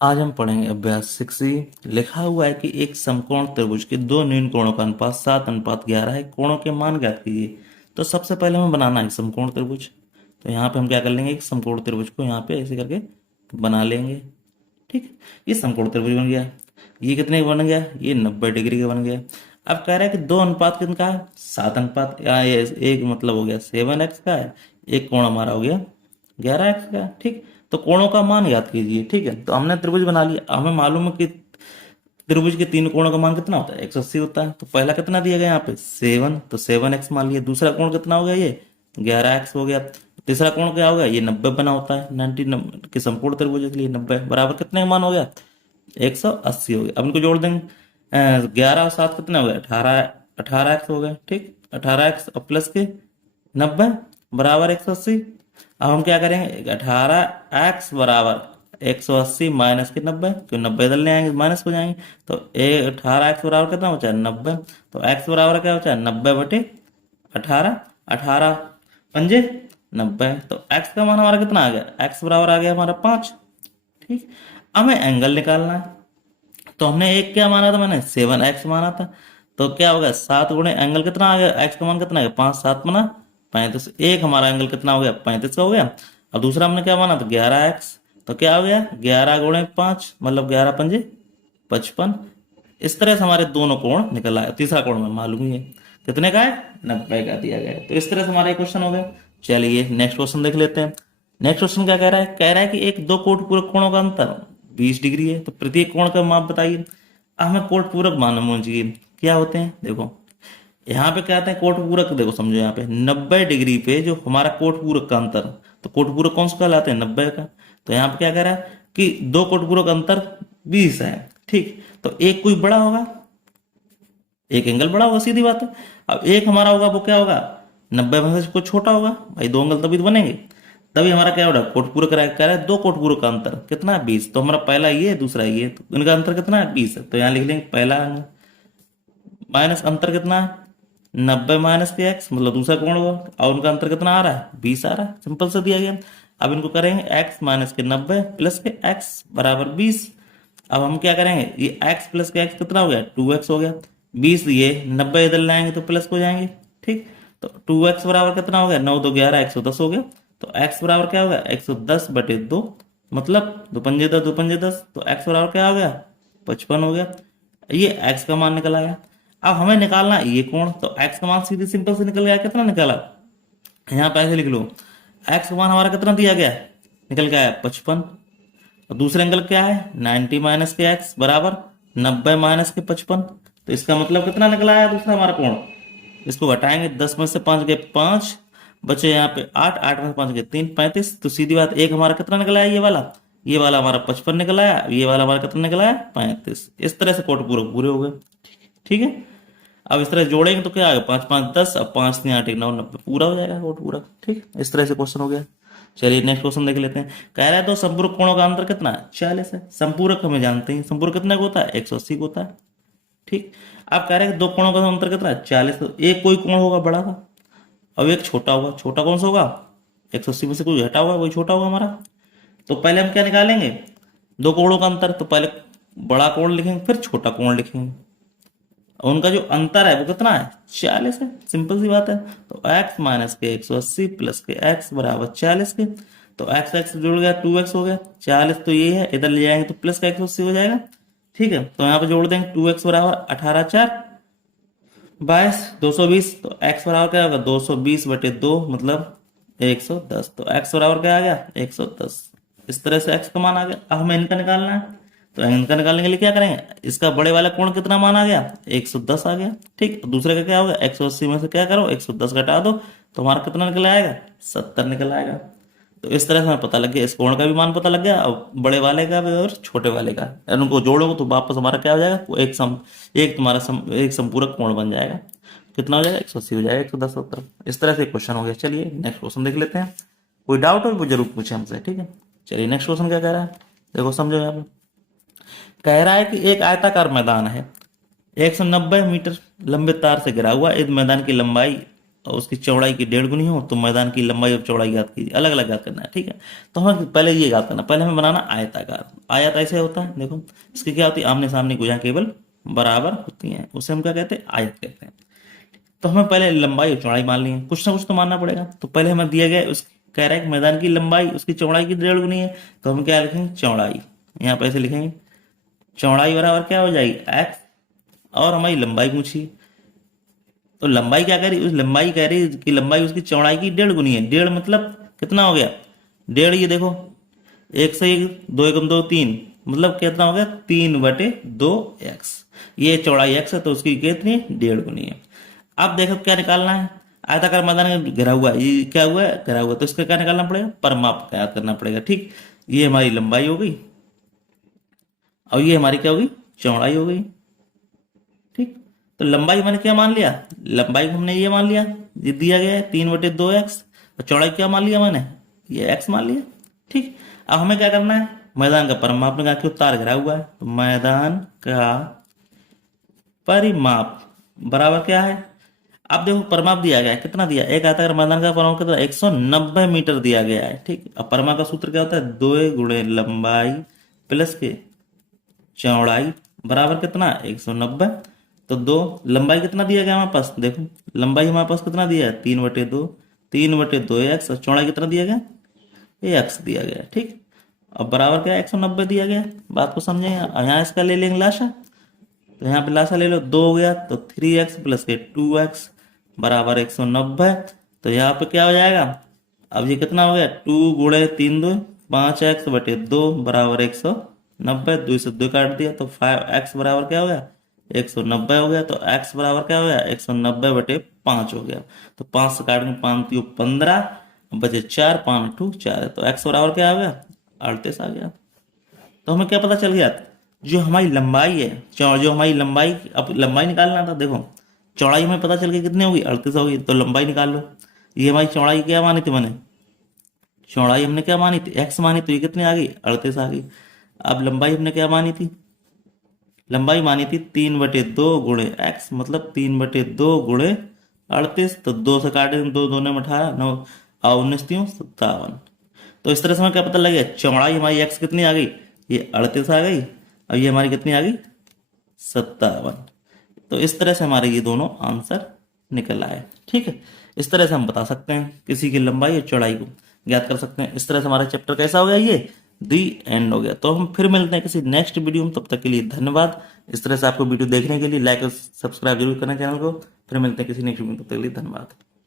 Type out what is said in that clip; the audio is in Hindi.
आज हम पढ़ेंगे अभ्यास 6 लिखा हुआ है कि एक समकोण त्रिभुज के दो न्यून कोणों का अनुपात 7:11 है। कोणों के मान ज्ञात कीजिए। तो सबसे पहले हमें बनाना है समकोण त्रिभुज। तो यहाँ पे हम क्या कर लेंगे, एक समकोण त्रिभुज को यहाँ पे ऐसे करके बना लेंगे। ठीक है, ये समकोण त्रिभुज बन गया। ये कितने का बन गया, ये 90 डिग्री का बन गया। अब कह रहा है कि दो अनुपात कितने का है, 7 अनुपात, या ये एक मतलब हो गया 7x का है, एक कोण हमारा हो गया 11x का। ठीक, तो कोणों का मान याद कीजिए। ठीक है, तो हमने त्रिभुज बना लिया। हमें मालूम है कि त्रिभुज के तीन कोणों का मान कितना होता है, 180 होता है। तो पहला कितना दिया गया यहाँ पे 7, तो 7x मान लिया। दूसरा कोण कितना हो गया, ये 11x हो गया। तीसरा कोण क्या हो गया, ये 90 बना होता है। 90 के संपूर्ण त्रिभुज के लिए 90 बराबर कितने का मान हो गया, 180 हो गया। अब इनको जोड़ देंगे, 11 और 7 कितने हो गए, 18x हो गए। ठीक, 18x और प्लस के 90 बराबर 180। अब हम क्या करेंगे, 18x बराबर 180 माइनस के 90, क्यों 90 इधर ले आएंगे माइनस हो जाएंगे। तो 18x बराबर कितना बचा है, 90। तो x बराबर क्या बचा है, 90/18। 18 पंजे 90। तो x का मान हमारा कितना आ गया, x बराबर आ गया हमारा 5। ठीक, अब हमें एंगल निकालना है। तो हमने एक क्या माना था, मैंने 7x माना था। तो क्या होगा, 7 × एंगल कितना आ गया, x का मान कितना आ गया, 5 7 बना 35। एक हमारा एंगल कितना हो गया, 35 का हो गया। अब दूसरा हमने क्या माना था, 11x। तो क्या हो गया, 11 × 5 मतलब 11×5 = 55। इस तरह से हमारे दोनों कोण निकल आए। तीसरा कोण में मालूम ही है कितने का है, 90 का दिया गया है। तो इस तरह से हमारा क्वेश्चन हो गया। चलिए नेक्स्ट क्वेश्चन देख लेते हैं। नेक्स्ट क्वेश्चन क्या कह रहा है, कह रहा है कि एक दो कोट पूरक कोणों का अंतर 20 डिग्री है। तो प्रत्येक कोण का माप बताइए। हमें कोट पूरक मालूम होना चाहिए क्या होते हैं। देखो यहाँ पे क्या आते हैं कोट पूरक, देखो समझो यहाँ पे 90 डिग्री पे जो हमारा कोट पूरक का अंतर, तो कोट पूरक कौन सा कहलाते हैं, 90 का। तो यहाँ पे क्या कह रहा है कि दो कोट पूरक अंतर 20 है। ठीक, तो एक कोई बड़ा होगा, एक एंगल बड़ा होगा, सीधी बात है। अब एक हमारा होगा वो क्या होगा, 90 में से कुछ छोटा होगा भाई, दो एंगल तभी तो बनेंगे। तभी हमारा क्या होगा, कोट पूरक कह रहा है दो कोट पूरक का अंतर कितना है, 20। तो हमारा पहला ये है, दूसरा ये है, तो इनका अंतर कितना है, 20 है। तो यहाँ लिख लेंगे पहला माइनस अंतर कितना है, 90 माइनस के x मतलब दूसरा कोण होगा, और उनका अंतर कितना आ रहा है, 20 आ रहा है। सिंपल से दिया गया। अब इनको करेंगे x माइनस के 90 प्लस के x बराबर 20। अब हम क्या करेंगे, ये x प्लस के x कितना हो गया, 2x हो गया। 20 ये 90 इधर लाएंगे तो प्लस हो जाएंगे। ठीक, तो 2x बराबर कितना हो गया, 9 2 11 110 हो गया। तो x बराबर क्या हो गया, 110/2 मतलब 2×5 = 10, 2×5 = 10। तो x बराबर क्या हो गया, 55 हो गया। ये x का मान निकल आया। अब हमें निकालना है ये कोण। तो x का मान सीधे सिंपल से निकल गया, कितना निकाला, यहाँ पे ऐसे लिख लो, x का मान हमारा कितना दिया गया है, निकल गया है 55। और दूसरा एंगल क्या है, 90 माइनस के x बराबर 90 माइनस के 55। तो इसका मतलब कितना निकला है दूसरा हमारा कोण। इसको घटाएंगे, 10 में से 5 गए 5, बचे यहाँ पे 8, 8 में से 5 गए 3, 35। तो सीधी बात एक हमारा कितना निकला है, ये वाला हमारा 55 निकला है, ये वाला हमारा कितना निकला है, 35। इस तरह से कोट पूरे पूरे हो गए। ठीक है, अब इस तरह जोड़ेंगे तो क्या आएगा, 5 5 10, अब 5 3 8 9 90 पूरा हो जाएगा कोट पूरा। ठीक, इस तरह से क्वेश्चन हो गया। चलिए नेक्स्ट क्वेश्चन देख लेते हैं। कह रहा है तो संपूरक कोणों का अंतर कितना है, 40 है। संपूरक हमें जानते हैं, संपूरक कितना का होता है, 180 का होता है। ठीक, आप कह रहे हैं कि दो कोणों का अंतर कितना है, 40। तो एक कोई कोण होगा बड़ा का, अब एक छोटा होगा। छोटा कौन सा होगा, 180 में से कोई घटा हुआ वही छोटा होगा हमारा। तो पहले हम क्या निकालेंगे, दो कोणों का अंतर। तो पहले बड़ा कोण लिखेंगे फिर छोटा कोण लिखेंगे, और उनका जो अंतर है वो कितना है, 40 है। सिंपल सी बात है। तो x माइनस के 180 प्लस के x बराबर 40 के। तो x x जुड़ गया, 2x हो गया। 40 तो ये है, इधर ले जाएंगे तो प्लस का 180 हो जाएगा। ठीक है, तो यहाँ पे जोड़ देंगे, 2x बराबर 18 4 22 220। तो x बराबर क्या होगा, 220/2 मतलब 110। तो x बराबर क्या आ गया, 110। इस तरह से x का मान आ गया। अब हमें इनका निकालना है। तो इनका निकालने के लिए क्या करेंगे, इसका बड़े वाला कोण कितना मान आ गया, 110 आ गया। ठीक, दूसरे का क्या होगा, 180 में से क्या करो 110 घटा दो, तो हमारा कितना निकल आएगा, 70 निकल आएगा। तो इस तरह से हमें पता लग गया, इस कोण का भी मान पता लग गया और बड़े वाले का भी और छोटे वाले का। और उनको जोड़ोगे तो वापस हमारा क्या हो जाएगा, एक तुम्हारा एक संपूरक कोण बन जाएगा। कितना हो जाएगा, 180 हो जाएगा, 110 70। इस तरह से क्वेश्चन हो गया। चलिए नेक्स्ट क्वेश्चन देख लेते हैं। कोई डाउट हो वो जरूर पूछे हमसे। ठीक है, चलिए नेक्स्ट क्वेश्चन क्या कह रहा है, देखो समझो यहाँ पे। कह रहा है कि एक आयताकार मैदान है, 190 मीटर लंबे तार से घिरा हुआ। इस मैदान की लंबाई और उसकी चौड़ाई की 1.5 गुनी हो तो मैदान की लंबाई और चौड़ाई ज्ञात कीजिए, अलग अलग ज्ञात करना है। ठीक है, तो हमें पहले ये ज्ञात करना, पहले हमें बनाना आयताकार। आयत ऐसे होता है, देखो इसकी क्या होती है, आमने सामने की भुजाएं केवल बराबर होती हैं, उसे हम क्या कहते हैं, आयत कहते हैं। तो हमें पहले लंबाई और चौड़ाई मान ली है, कुछ ना कुछ तो मानना पड़ेगा। तो पहले हमें दिया गया उस कह रहा है कि मैदान की लंबाई उसकी चौड़ाई की 1.5 गुनी है, तो हम क्या लिखेंगे, चौड़ाई। यहाँ पर ऐसे लिखेंगे, चौड़ाई बराबर क्या हो जाएगी, एक्स, और हमारी लंबाई पूछी, तो लंबाई क्या कह रही, उस लंबाई कह रही कि लंबाई उसकी चौड़ाई की 1.5 गुनी है। 1.5 मतलब कितना हो गया, 1.5, ये देखो एक से एक, 2 एकम 2 3, मतलब कितना हो गया, 3/2 एक्स। ये चौड़ाई एक्स है तो उसकी कितनी, 1.5 गुनी है। अब देखो क्या निकालना है, आयताकार मैदान में घिरा हुआ है, ये क्या हुआ है, घिरा हुआ, तो इसका क्या निकालना पड़ेगा, परिमाप ज्ञात करना पड़ेगा। ठीक, ये हमारी लंबाई हो गई और ये हमारी क्या होगी, चौड़ाई हो गई। ठीक, तो लंबाई मैंने क्या मान लिया, लंबाई को हमने ये मान लिया, ये दिया गया है 3/2 एक्स, और चौड़ाई क्या मान लिया मैंने, ये एक्स मान लिया। ठीक, अब हमें क्या करना है, मैदान का परिमाप ने कहा कि तार घिरा हुआ है, तो मैदान का परिमाप बराबर क्या है, अब देखो परिमाप दिया गया है, कितना दिया, एक आता है मैदान का परिमाप कितना, 190 मीटर दिया गया है। ठीक, अब परिमाप का सूत्र क्या होता है, 2 गुणे लंबाई प्लस के चौड़ाई बराबर कितना, 190। तो 2, लंबाई कितना दिया गया हमारे पास, देखो लंबाई हमारे पास कितना दिया है, 3/2, 3/2 एक्स, और चौड़ाई कितना दिया गया, ये एक्स दिया गया। ठीक, अब बराबर क्या है, 190 दिया गया। बात को समझे, यहाँ इसका ले लेंगे लाशा, तो यहाँ पे लाशा ले लो, 2 हो गया तो 3x प्लस के 2x बराबर 190। तो यहाँ पे क्या हो जाएगा, अब ये कितना हो गया, 2 गुणे 3 2 5x/2 बराबर 190, 2 से 2 काट दिया तो 5x बराबर क्या हो गया, 190 हो गया। तो x बराबर क्या हो गया, 190/5 हो गया। तो 5 से काट में 5 3 15 बचे 4, 5 2 4, तो x बराबर क्या आ गया, 38 आ गया। तो हमें क्या पता चल गया, जो हमारी लंबाई है, जो हमारी लंबाई, अब लंबाई निकालना था, देखो चौड़ाई हमें पता चल गई कितनी होगी, 38 होगी, तो लंबाई निकाल लो। ये हमारी चौड़ाई क्या मानी थी मैंने, चौड़ाई हमने क्या मानी थी, एक्स मानी, तो ये कितनी आ गई, 38 आ गई। अब लंबाई हमने क्या मानी थी, लंबाई मानी थी 3/2 गुणे एक्स, मतलब 3/2 गुणे 38, तो 2 से काटे, 2 2 में 18, 9 और 19 3 57। तो इस तरह से हमें क्या पता लग गया, चौड़ाई हमारी एक्स कितनी आ गई, ये 38 आ गई, और ये हमारी कितनी आ गई, 57। तो इस तरह से हमारे ये दोनों आंसर निकल आए। ठीक है, इस तरह से हम बता सकते हैं किसी की लंबाई और चौड़ाई को ज्ञात कर सकते हैं। इस तरह से हमारा चैप्टर कैसा हो गया, ये दी एंड हो गया। तो हम फिर मिलते हैं किसी नेक्स्ट वीडियो में, तब तक के लिए धन्यवाद। इस तरह से आपको वीडियो देखने के लिए लाइक और सब्सक्राइब जरूर करना चैनल को। फिर मिलते हैं किसी नेक्स्ट वीडियो में, तब तक के लिए धन्यवाद।